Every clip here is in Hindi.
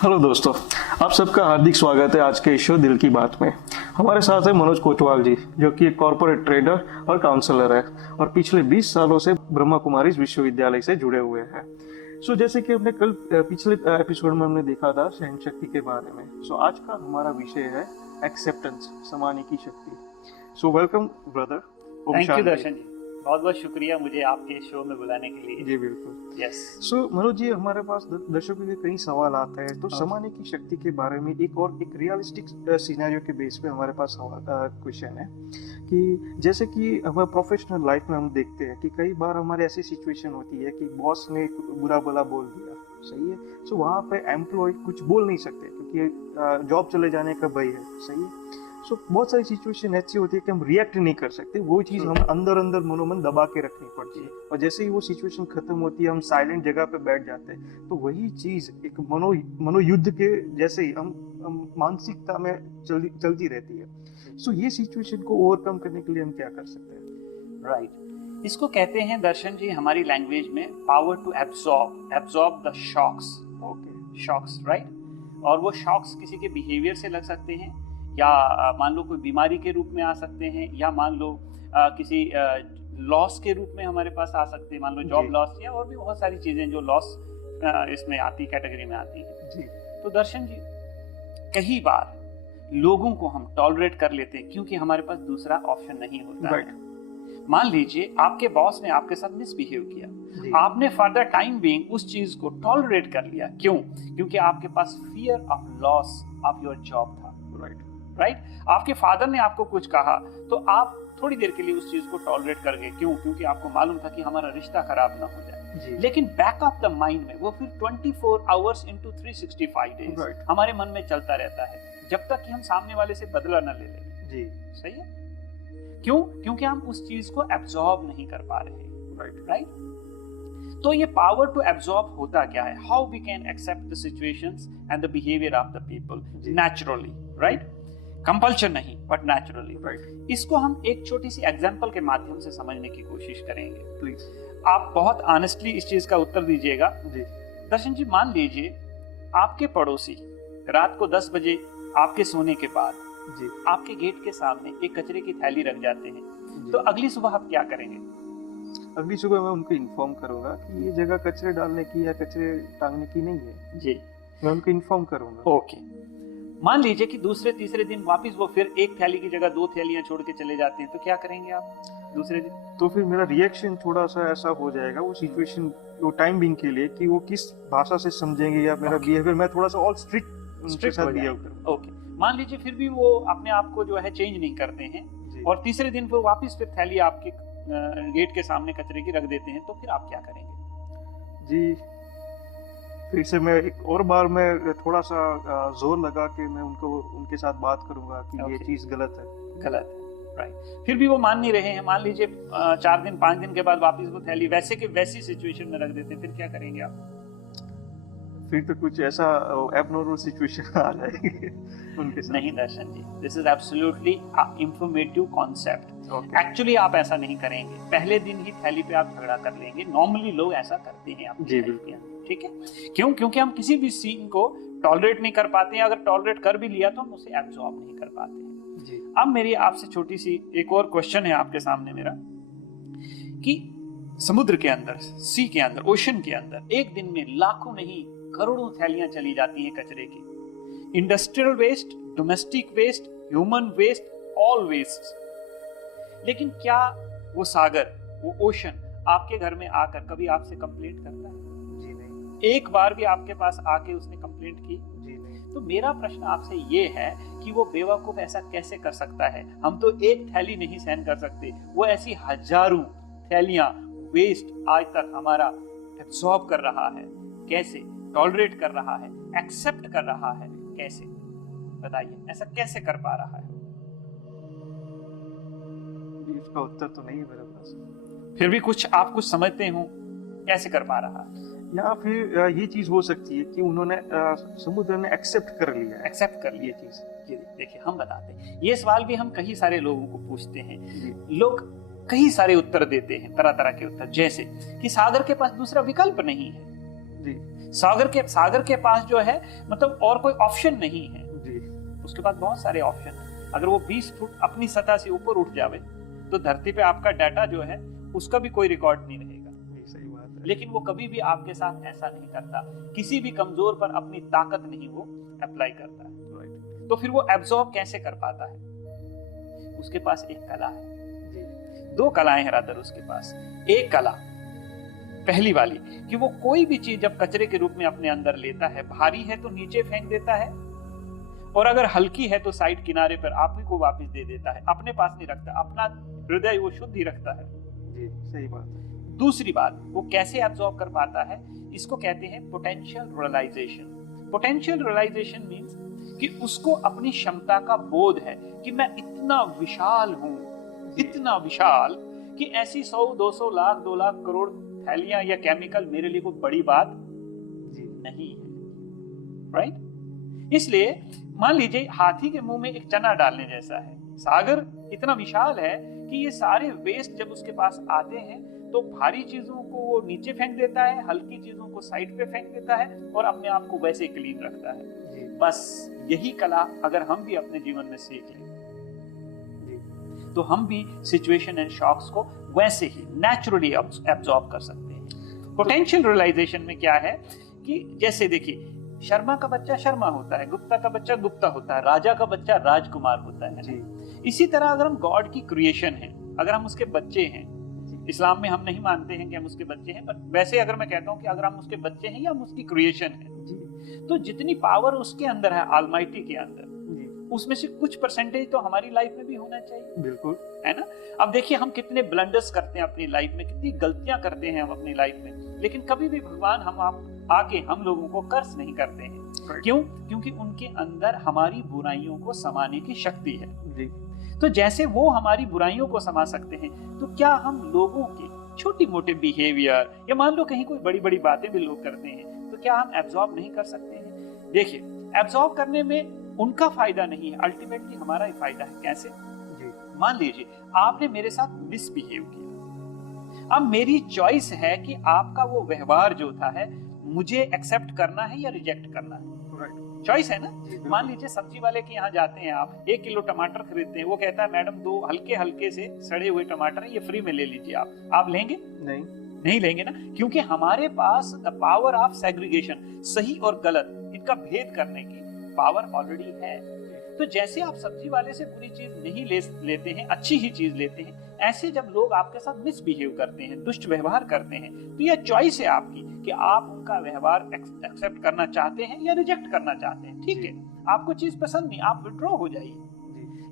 हेलो दोस्तों, आप सबका हार्दिक स्वागत है आज के शो दिल की बात में। हमारे साथ है मनोज कोतवाल जी, जो कि एक कॉर्पोरेट ट्रेडर और काउंसलर है और पिछले 20 सालों से ब्रह्मा कुमारी विश्वविद्यालय से जुड़े हुए हैं। जैसे कि हमने कल पिछले एपिसोड में हमने देखा था सहन शक्ति के बारे में। आज का हमारा विषय है एक्सेप्टेंस, समाने की शक्ति। Welcome brother. थैंक यू दर्शन जी, बहुत बहुत शुक्रिया मुझे आपके शो में बुलाने के लिए। जी बिल्कुल। यस। मनोज जी, हमारे पास दर्शकों के कई सवाल आते हैं, तो समाने की शक्ति के बारे में एक रियलिस्टिक सिनेरियो के बेस पे हमारे पास क्वेश्चन है कि जैसे कि हमारे प्रोफेशनल लाइफ में हम देखते हैं कि कई बार हमारे ऐसी सिचुएशन होती है कि बॉस ने बुरा भला बोल दिया, सही है। वहाँ पे एम्प्लॉय कुछ बोल नहीं सकते क्योंकि जॉब चले जाने का भय है, सही है। बहुत सारी सिचुएशन ऐसी होती है कि हम रिएक्ट नहीं कर सकते, वो चीज हम अंदर अंदर मनोमन दबा के रखनी पड़ती है, और जैसे ही वो सिचुएशन खत्म होती है हम साइलेंट जगह पे बैठ जाते हैं। तो वही चीज एक मनोयुद्ध के जैसे ही हम मानसिकता में चलती रहती है। ये सिचुएशन को ओवरकम करने के लिए हम क्या कर सकते हैं? राइट, इसको कहते हैं दर्शन जी हमारी लैंग्वेज में power to absorb the shocks. Okay, shocks, right. और वो शॉक्स किसी के बिहेवियर से लग सकते हैं, या मान लो कोई बीमारी के रूप में आ सकते हैं, या मान लो किसी लॉस के रूप में हमारे पास आ सकते हैं, मान लो जॉब लॉस, या और भी बहुत सारी चीजें जो लॉस इसमें आती कैटेगरी में आती है जी। तो दर्शन जी, कई बार लोगों को हम टॉलरेट कर लेते हैं क्योंकि हमारे पास दूसरा ऑप्शन नहीं होता है। मान लीजिए आपके बॉस ने आपके साथ मिसबिहेव किया, आपने फॉर द टाइम बीइंग उस चीज को टॉलरेट कर लिया। क्यों? क्योंकि आपके पास fear of loss of your job था। राइट। आपके फादर ने आपको कुछ कहा तो आप थोड़ी देर के लिए उस चीज को टॉलरेट कर गए। क्यों? क्योंकि आपको मालूम था कि हमारा रिश्ता खराब ना हो जाए। लेकिन बैक ऑफ द माइंड में वो फिर 24 आवर्स इंटू 365 डेज हमारे मन में चलता रहता है, जब तक कि हम सामने वाले से बदला न ले लें। जी सही है। क्यों? क्योंकि हम उस चीज को एब्सॉर्ब नहीं कर पा रहे। राइट। तो ये पावर टू एब्सॉर्ब होता क्या है? How we can accept the situations and the behaviour of the people naturally, right. Compulsion नहीं, बट नेचुरली। इसको हम एक छोटी सी एग्जांपल के माध्यम से समझने की कोशिश करेंगे। प्लीज आप बहुत ऑनेस्टली इस चीज का उत्तर दीजिएगा। जी दर्शन जी, मान लीजिए आपके पड़ोसी रात को 10 बजे आपके सोने के बाद जी आपके गेट के सामने एक कचरे की थैली रख जाते हैं, तो अगली सुबह आप क्या करेंगे? अगली सुबह मैं उनको इन्फॉर्म करूंगा कि ये जगह कचरे डालने की या कचरे टांगने की नहीं है। जी, मैं उनको इन्फॉर्म करूंगा। ओके। मान लीजिए कि दूसरे तीसरे दिन वापस वो फिर एक थैली की जगह 2 थैलियां छोड़ के चले जाते हैं, तो क्या करेंगे आप दूसरे दिन? तो फिर मेरा रिएक्शन थोड़ा सा ऐसा हो जाएगा वो सिचुएशन, वो टाइम बिंग के लिए, कि वो किस भाषा से समझेंगे या मेरा बिहेवियर, मैं थोड़ा सा और स्ट्रिक्ट उनके साथ बिहेव करूंगा। ओके। मान लीजिए फिर भी वो अपने आप को जो है चेंज नहीं करते हैं और तीसरे दिन फिर वापस फिर थैली आपके गेट के सामने कचरे की रख देते हैं, तो फिर आप क्या करेंगे? जी फिर से मैं एक और बार मैं थोड़ा सा जोर लगा के मैं उनके साथ बात करूंगा कि ये चीज गलत है। राइट। फिर भी वो मान नहीं रहे हैं। मान लीजिए 4 दिन 5 दिन के बाद वापस वो थैली वैसे के वैसी सिचुएशन में रख देते हैं, फिर क्या करेंगे आप? फिर तो कुछ ऐसा एबनॉर्मल सिचुएशन आ जाएगी उनके साथ। नहीं Darshan ji, this is absolutely informative concept. Actually आप ऐसा नहीं करेंगे, पहले दिन ही थैली पे आप झगड़ा कर लेंगे। नॉर्मली लोग ऐसा करते हैं अपनी लाइफ में, ठीक है। क्यों? क्योंकि हम किसी भी सीन को टॉलरेट नहीं कर पाते हैं। अगर टॉलरेट कर भी लिया तो हम उसे एब्सॉर्ब नहीं कर पाते हैं। जी। अब मेरी आपसे छोटी सी एक और क्वेश्चन है आपके सामने मेरा, कि समुद्र के अंदर, सी के अंदर, ओशन के अंदर एक दिन में लाखों नहीं करोड़ों थैलियां चली जाती हैं कचरे की। Industrial waste, domestic waste, human waste, all waste. लेकिन क्या वो सागर, वो ओशन आपके घर में आकर कभी आपसे कंप्लेंट करता है? जी नहीं। एक बार भी आपके पास आके उसने कंप्लेंट की? जी नहीं। तो मेरा प्रश्न आपसे ये है कि वो बेवकूफ ऐसा कैसे कर सकता है? हम तो एक थैली नहीं सहन कर सकते, वो ऐसी हजारों थैलियां वेस्ट आज तक हमारा एब्सॉर्ब कर रहा है। कैसे? टॉलरेट कर रहा है, एक्सेप्ट कर रहा है, कैसे? बताइए, ऐसा कैसे कर पा रहा है? इसका उत्तर तो नहीं है मेरे पास। फिर भी आप कुछ समझते हो कैसे कर पा रहा है? या फिर ये चीज हो सकती है कि उन्होंने समुद्र ने एक्सेप्ट कर लिया चीज। देखिए, हम बताते हैं, ये सवाल भी हम कई सारे लोगों को पूछते हैं। लोग कई सारे उत्तर देते हैं, तरह तरह के उत्तर, जैसे कि सागर के पास दूसरा विकल्प नहीं है। जी। सागर के पास जो है मतलब और कोई ऑप्शन नहीं है जी। उसके पास बहुत सारे ऑप्शन है। अगर वो 20 फुट अपनी सतह से ऊपर उठ जावे तो धरती पे आपका डाटा जो है उसका भी कोई रिकॉर्ड नहीं रहेगा। सही बात है। लेकिन वो कभी भी आपके साथ ऐसा नहीं करता, किसी भी कमजोर पर अपनी ताकत नहीं वो अप्लाई करता है। राइट। तो फिर वो एब्जॉर्ब कैसे कर पाता है? उसके पास एक कला है जी। 2 कलाएं हैं रादर उसके पास। एक कला पहली वाली कि वो कोई भी चीज जब कचरे के रूप में अपने अंदर लेता है, भारी है तो नीचे फेंक देता है और अगर हल्की है तो साइड किनारे पर आप ही को वापस दे देता है, अपने पास नहीं रखता, अपना हृदय वो शुद्ध ही रखता है। जी सही बात है। दूसरी बात, वो कैसे एब्जॉर्ब कर पाता है, इसको कहते हैं potential realisation. Potential realisation means कि उसको अपनी क्षमता का बोध है कि मैं इतना विशाल हूं, इतना विशाल कि ऐसी 100, 200, लाख, 2 लाख करोड़ थैलियां या केमिकल मेरे लिए कोई बड़ी बात जी नहीं है। राइट? इसलिए मान लीजिए हाथी के मुंह में एक चना डालने जैसा है। सागर इतना विशाल है कि ये सारे वेस्ट जब उसके पास आते हैं तो भारी चीजों को वो नीचे फेंक देता है, हल्की चीजों को साइड पे फेंक देता है और अपने आप को वैसे क्लीन रखता है। जी बस यही कला अगर हम भी अपने जीवन में सीख लें जी। तो हम भी सिचुएशन एंड शॉक्स को वैसे ही नेचुरली एब्जॉर्ब कर सकते हैं। पोटेंशियल रियलाइजेशन में क्या है कि जैसे देखिए शर्मा का बच्चा शर्मा होता है, गुप्ता का बच्चा गुप्ता होता है, राजा का बच्चा राजकुमार होता है जी इसी तरह अगर हम गॉड की क्रिएशन है, अगर हम उसके बच्चे हैं, इस्लाम में हम नहीं मानते हैं कि हम उसके बच्चे हैं, पर वैसे अगर मैं कहता हूं कि अगर हम उसके बच्चे हैं या हम उसकी क्रिएशन है जी तो जितनी पावर उसके अंदर है, ऑलमाइटी के अंदर, जी उसमें से कुछ परसेंटेज तो हमारी लाइफ में भी होना चाहिए, बिल्कुल है ना? अब देखिए हम कितने ब्लंडर्स करते हैं अपनी लाइफ में, कितनी गलतियां करते हैं हम अपनी लाइफ में, लेकिन कभी भी भगवान आके हम लोगों को कर्ज नहीं करते हैं। क्यों? क्योंकि उनके अंदर हमारी बुराइयों को समाने की शक्ति है। जी तो जैसे वो हमारी बुराइयों को समा सकते हैं तो क्या हम लोगों के छोटी मोटे बिहेवियर या मान लो कहीं कोई बड़ी बड़ी बातें भी लोग करते हैं तो क्या हम एब्जॉर्ब नहीं कर सकते हैं? देखिए एब्जॉर्ब करने में उनका फायदा नहीं है, अल्टीमेटली हमारा ही फायदा है। कैसे? जी मान लीजिए आपने मेरे साथ मिसबिहेव किया, अब मेरी चॉइस है कि आपका वो व्यवहार जो था है मुझे एक्सेप्ट करना है या रिजेक्ट करना है। राइट। चॉइस है ना? जी, बिल्कुल। मान लीजिए सब्जी वाले के यहाँ जाते हैं आप, 1 किलो टमाटर खरीदते हैं, वो कहता है मैडम 2 हल्के हल्के से सड़े हुए टमाटर हैं, ये फ्री में ले लीजिए। आप लेंगे? नहीं नहीं लेंगे ना, क्योंकि हमारे पास द पावर ऑफ सेग्रीगेशन, सही और गलत इनका भेद करने की पावर ऑलरेडी है। तो जैसे आप सब्जी वाले से बुरी चीज नहीं लेते हैं, अच्छी ही चीज लेते हैं, ऐसे जब लोग आपके साथ मिसबिहेव करते हैं, दुष्ट व्यवहार करते हैं, तो यह चॉइस है आपकी कि आप उनका व्यवहार एक्सेप्ट करना चाहते हैं या रिजेक्ट करना चाहते हैं। ठीक है, आपको चीज पसंद नहीं, आप विड्रॉ हो जाइए,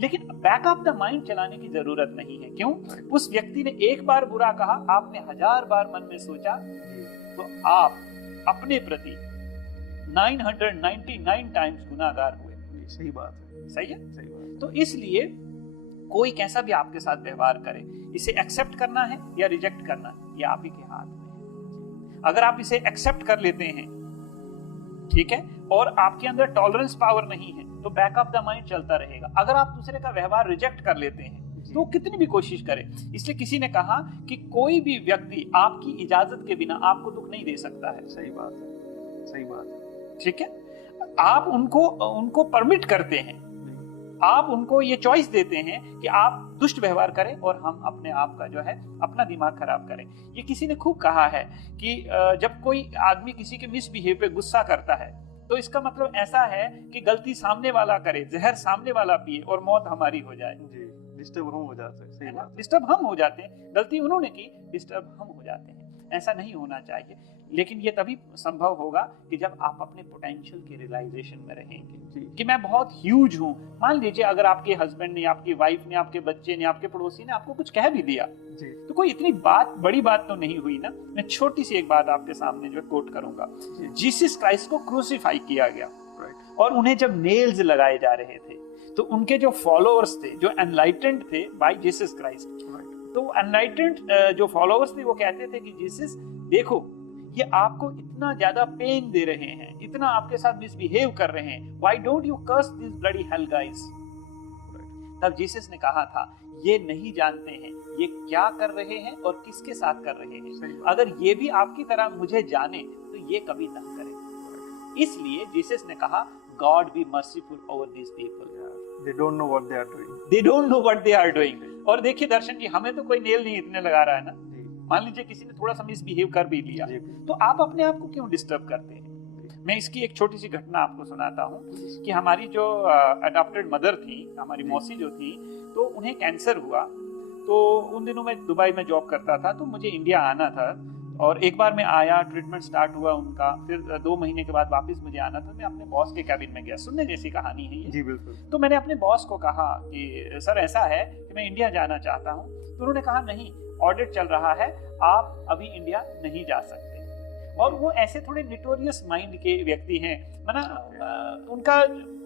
लेकिन बैक ऑफ द माइंड चलाने की जरूरत नहीं है। क्यों? उस व्यक्ति ने एक बार बुरा कहा, आपने 1000 बार मन में सोचा, तो आप अपने प्रति 999 टाइम्स गुनाहगार हुए। सही बात है। सही है? सही बात। तो इसलिए कोई कैसा भी आपके साथ व्यवहार करे, इसे एक्सेप्ट करना है या रिजेक्ट करना है, ये आप ही के हाथ में है। अगर आप इसे एक्सेप्ट कर लेते हैं, ठीक है, और आपके अंदर टॉलरेंस पावर नहीं है, तो बैक ऑफ द माइंड चलता रहेगा। अगर आप दूसरे का व्यवहार रिजेक्ट कर लेते हैं तो कितनी भी कोशिश करें, इसलिए किसी ने कहा कि कोई भी व्यक्ति आपकी इजाजत के बिना आपको दुख नहीं दे सकता है। सही बात है। सही बात है। ठीक है, आप उनको परमिट करते हैं, आप उनको ये चॉइस देते हैं कि आप दुष्ट व्यवहार करें और हम अपने आप का जो है अपना दिमाग खराब करें। ये किसी ने खूब कहा है कि जब कोई आदमी किसी के मिसबिहेव पे गुस्सा करता है तो इसका मतलब ऐसा है कि गलती सामने वाला करे, जहर सामने वाला पिए और मौत हमारी हो जाए। जी, डिस्टर्ब हम हो जाते हैं। सही बात है। डिस्टर्ब हम हो जाते हैं, गलती उन्होंने की, डिस्टर्ब हम हो जाते हैं। ऐसा नहीं होना चाहिए, लेकिन ये तभी संभव होगा कि जब आप अपने पोटेंशियल के रियलाइजेशन में रहेंगे कि मैं बहुत ह्यूज हूं। मान लीजिए अगर आपके हस्बैंड ने, आपकी वाइफ ने, आपके बच्चे ने, आपके पड़ोसी ने आपको कुछ कह भी दिया जी तो कोई इतनी बड़ी बात तो नहीं हुई ना। मैं छोटी सी एक बात आपके सामने जो कोट करूंगा। जीसस क्राइस्ट को क्रूसीफाई किया गया और उन्हें जब नेल्स लगाए जा रहे थे तो उनके जो फॉलोअर्स थे, जो एनलाइटेंड थे बाय जीसस क्राइस्ट, तो एनलाइटेंड जो फॉलोअर्स थे वो कहते थे कि जीसस देखो, ये आपको इतना ज्यादा पेन दे रहे हैं, इतना आपके साथ मिसबिहेव कर रहे हैं, why don't you curse this bloody hell guys. तब जीसस ने कहा था, ये नहीं जानते हैं ये क्या कर रहे हैं और किसके साथ कर रहे हैं। अगर ये भी आपकी तरह मुझे जाने तो ये कभी ना करें। इसलिए जीसस ने कहा God be merciful over these people, they don't know what they are doing, they don't know what they are doing. और देखिए दर्शन जी, हमें तो कोई नेल नहीं इतने लगा रहा है ना, मान लीजिए किसी ने थोड़ा सा मिसबिहेव कर भी लिया, तो आप अपने आप को क्यों डिस्टर्ब करते हैं? मैं इसकी एक छोटी सी घटना आपको सुनाता हूँ कि हमारी जो अडॉप्टेड मदर थी, हमारी मौसी जो थी, तो उन्हें कैंसर हुआ। तो उन दिनों मैं दुबई में जॉब करता था, तो मुझे इंडिया आना था, और एक बार मैं आया, ट्रीटमेंट स्टार्ट हुआ उनका, फिर 2 महीने के बाद वापस मुझे आना था। मैं अपने बॉस के कैबिन में गया, सुनने जैसी कहानी है ये। जी बिल्कुल। तो मैंने अपने बॉस को कहा कि सर ऐसा है कि मैं इंडिया जाना चाहता हूँ। तो उन्होंने कहा नहीं, ऑडिट चल रहा है, आप अभी इंडिया नहीं जा सकते। और वो ऐसे थोड़े निटोरियस माइंड के व्यक्ति हैं, मतलब उनका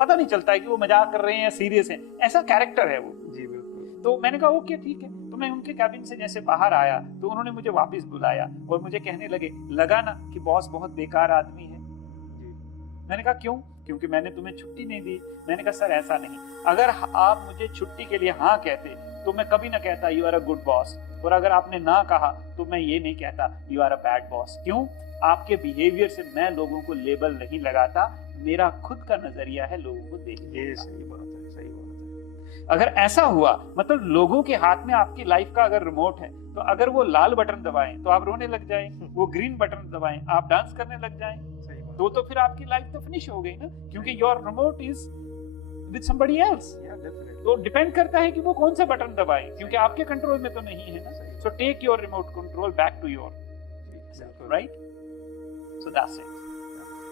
पता नहीं चलता है कि वो मजाक कर रहे हैं या सीरियस हैं, ऐसा कैरेक्टर है वो। जी बिल्कुल। तो मैंने कहा ओके ठीक है। तो मैं उनके कैबिन से जैसे बाहर आया तो उन्होंने मुझे वापस बुलाया और मुझे कहने लगे, लगा ना कि बॉस बहुत बेकार आदमी है? जी। मैंने कहा क्यों? क्योंकि मैंने तुम्हें छुट्टी नहीं दी। मैंने कहा सर ऐसा नहीं, अगर आप मुझे छुट्टी के लिए हाँ कहते तो मैं कभी ना कहता you are a good boss, और अगर आपने ना कहा तो मैं ये नहीं कहता you are a bad boss. क्यों? आपके बिहेवियर से मैं लोगों को लेबल नहीं लगाता, मेरा खुद का नजरिया है लोगों को देखने ये का। सही बात है, सही बात है। अगर ऐसा हुआ, मतलब लोगों के हाथ में आपकी लाइफ का अगर रिमोट है, तो अगर वो लाल बटन दबाएं तो आप रोने लग जाएं, वो ग्रीन बटन दबाएं आप डांस करने लग जाएं, सही बात। तो फिर आपकी लाइफ तो फिनिश हो गई ना, क्योंकि your remote is with somebody else. तो डिपेंड करता है कि वो कौन सा बटन दबाएं, क्योंकि आपके कंट्रोल में तो नहीं है ना। So take your remote control back to your, right? So that's it.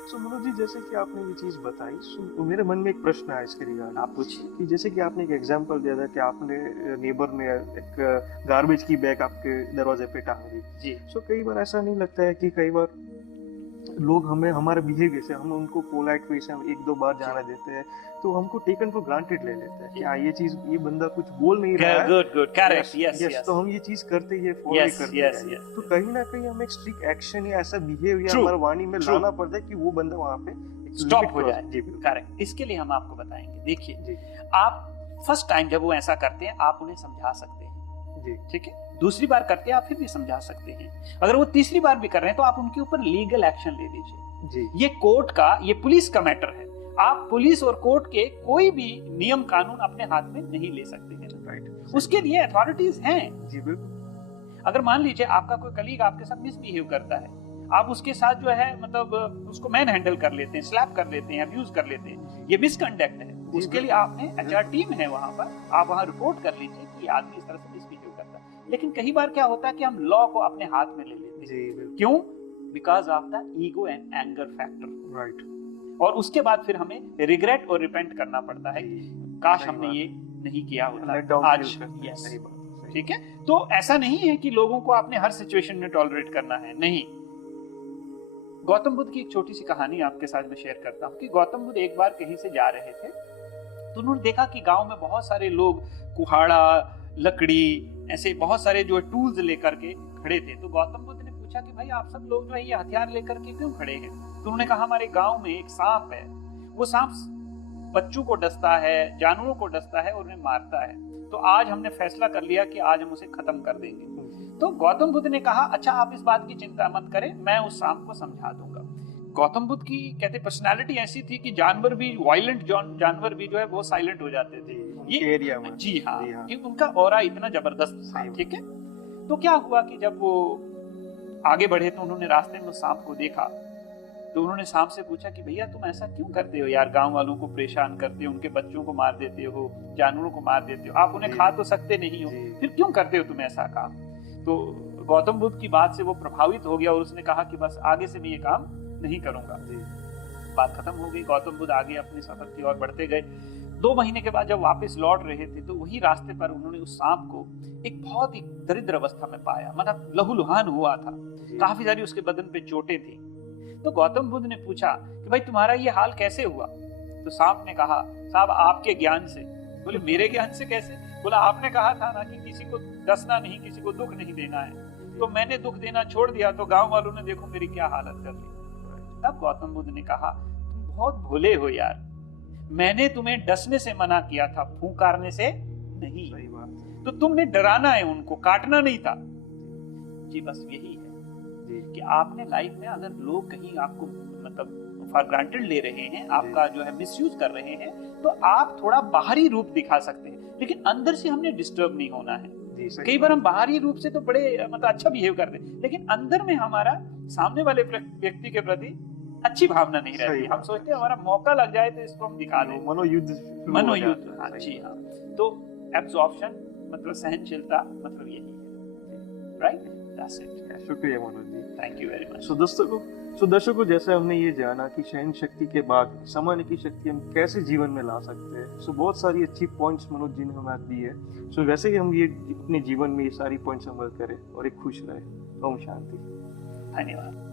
So Manoj ji, जैसे कि आपने ये चीज बताई, सो मेरे मन में एक प्रश्न है इसके रिगार्डिंग। आप पूछिए। कि जैसे कि आपने एक एग्जांपल दिया था कि आपने नेबर ने एक गार्बेज की बैग आपके दरवाजे पे टांग दी जी। सो कई बार ऐसा नहीं लगता है कि कई बार लोग हमें हमारे बिहेवियर से, हम उनको पोलाइट वे से हम 1-2 बार जाने देते हैं, तो हमको टेकन फॉर ग्रांटेड ले लेते हैं कि हाँ ये बंदा कुछ बोल नहीं रहा है, good good, correct, yes yes, तो हम ये चीज करते ही फॉलो Yes, करते yes, हैं। yes. तो कहीं ना कहीं हमें एक स्ट्रिक्ट एक्शन या ऐसा बिहेवियर True, हमारे वाणी में true. लाना पड़ता है कि वो बंदा वहाँ पे स्टॉप हो जाए। जी बिल्कुल। करेक्ट। इसके लिए हम आपको बताएंगे। देखिए, जी आप फर्स्ट टाइम जब वो ऐसा करते हैं आप उन्हें समझा सकते हैं, जी ठीक है? दूसरी बार करते हैं आप फिर भी समझा सकते हैं। अगर वो तीसरी बार भी कर रहे हैं तो आप उनके ऊपर लीगल एक्शन ले लीजिए। जी। ये कोर्ट का, ये पुलिस का मैटर है। आप पुलिस और कोर्ट के कोई भी नियम कानून अपने हाथ में नहीं ले सकते हैं, राइट। उसके लिए अथॉरिटीज हैं। जी बिल्कुल। अगर मान लीजिए आपका कोई कलीग आपके साथ मिसबिहेव करता है, आप उसके साथ जो है मतलब उसको मैन हैंडल कर लेते हैं, स्लैप कर लेते हैं, अब्यूज कर लेते हैं, ये मिसकंडक्ट है। उसके लिए आपने एचआर टीम है वहां पर, आप वहां रिपोर्ट कर लीजिए कि आदमी इस तरह से मिसबिहेव करता है। लेकिन कई बार क्या होता है कि हम लॉ को अपने हाथ में ले लेते हैं। जी बिल्कुल। क्यों? Because of the ego and anger factor. Right. और उसके बाद फिर हमें रिग्रेट और रिपेंट करना पड़ता है, काश सही हमने बात। ये नहीं किया Let होता down आज। feel करते हैं, Yes. सही बात है, सही ठीक है? तो ऐसा नहीं है कि लोगों को आपने हर सिचुएशन में टॉलरेट करना है, नहीं। गौतम बुद्ध की एक छोटी सी कहानी आपके साथ में शेयर करता हूँ कि गौतम बुद्ध एक बार कहीं से जा रहे थे, तो उन्होंने देखा कि गांव में बहुत सारे लोग कुहाड़ा, लकड़ी, ऐसे बहुत सारे जो टूल्स लेकर के खड़े थे। तो गौतम बुद्ध ने पूछा कि भाई आप सब लोग जो है ये हथियार लेकर के क्यों खड़े हैं? तो उन्होंने कहा हमारे गांव में एक सांप है, वो सांप बच्चों को डसता है, जानवरों को डसता है और उन्हें मारता है। तो आज हमने फैसला कर लिया कि आज हम उसे खत्म कर देंगे। तो गौतम बुद्ध ने कहा अच्छा आप इस बात की चिंता मत करें, मैं उस सांप को समझा दूंगा। गौतम बुद्ध की कहते पर्सनालिटी ऐसी थी कि जानवर भी, वायलेंट जानवर भी जो है वो साइलेंट हो जाते थे ये एरिया में। जी हाँ, जी हाँ। कि उनका ऑरा इतना जबरदस्त था। सही ठीक है? तो क्या हुआ कि जब वो आगे बढ़े तो उन्होंने रास्ते में उस सांप को देखा। तो उन्होंने सांप से पूछा कि भैया तुम ऐसा क्यों करते हो यार, गांव वालों को परेशान करते हो, उनके बच्चों को मार देते हो, जानवरों को मार देते हो, आप उन्हें जी। खा तो सकते नहीं हो, जी। फिर क्यों करते हो तुम ऐसा काम? तो गौतम बुद्ध की बात से वो प्रभावित हो गया और उसने कहा कि बस आगे से मैं ये काम नहीं करूंगा। जी। बात खत्म हो गई। गौतम बुद्ध आगे अपने सफर की ओर बढ़ते गए। 2 महीने के बाद जब वापस लौट रहे थे तो वही रास्ते पर उन्होंने उस सांप को एक बहुत ही दरिद्र अवस्था में पाया, मतलब लहूलुहान हुआ था, काफी सारी उसके बदन पे चोटें थी। तो गौतम बुद्ध ने पूछा कि भाई तुम्हारा ये हाल कैसे हुआ? तो सांप ने कहा साहब आपके ज्ञान से। बोले मेरे ज्ञान से कैसे? बोला आपने कहा था ना कि किसी को डसना नहीं, किसी को दुख नहीं देना है, तो मैंने दुख देना छोड़ दिया तो गांव वालों ने देखो मेरी क्या हालत कर ली। तब गौतम बुद्ध ने कहा तुम बहुत भोले हो यार, मैंने तुम्हें डसने से मना किया था, फूंकारने से नहीं। सही बात। तो तुमने डराना है, उनको काटना नहीं था। जी बस यही है। जी कि आपने लाइफ में अगर लोग कहीं आपको मतलब फॉर ग्रांटेड ले रहे हैं, आपका जो है मिसयूज कर रहे हैं, तो आप थोड़ा बाहरी रूप दिखा सकते हैं, लेकिन अंदर से हमने डिस्टर्ब नहीं होना है। जी सही कई बार हम बाहरी रूप से तो बड़े मतलब अच्छा बिहेव करते हैं, लेकिन अंदर में हमारा सामने वाले व्यक्ति के प्रति अच्छी भावना नहीं सही रहती। हम बात सोचते है। हैं हमारा मौका लग जाए तो इसको हम दिखा दें, मनोयुद्ध शुरू हो मनोयुद्ध। जाता है, हाँ सही जी बात। हाँ। तो एब्जॉर्प्शन मतलब सहनशीलता मतलब यही है, राइट? That's it. शुक्रिया Manoj ji. Thank you very much. So दर्शकों जैसे हमने ये जाना कि सहन शक्ति के बाद सामान्य की शक्ति हम कैसे जीवन में ला सकते हैं, सो बहुत सारी अच्छी पॉइंट्स मनोज जी ने हमें दी है। सो वैसे ही हम ये अपने जीवन में ये सारी पॉइंट्स अमल करें और एक खुश रहे। ओम शांति। धन्यवाद।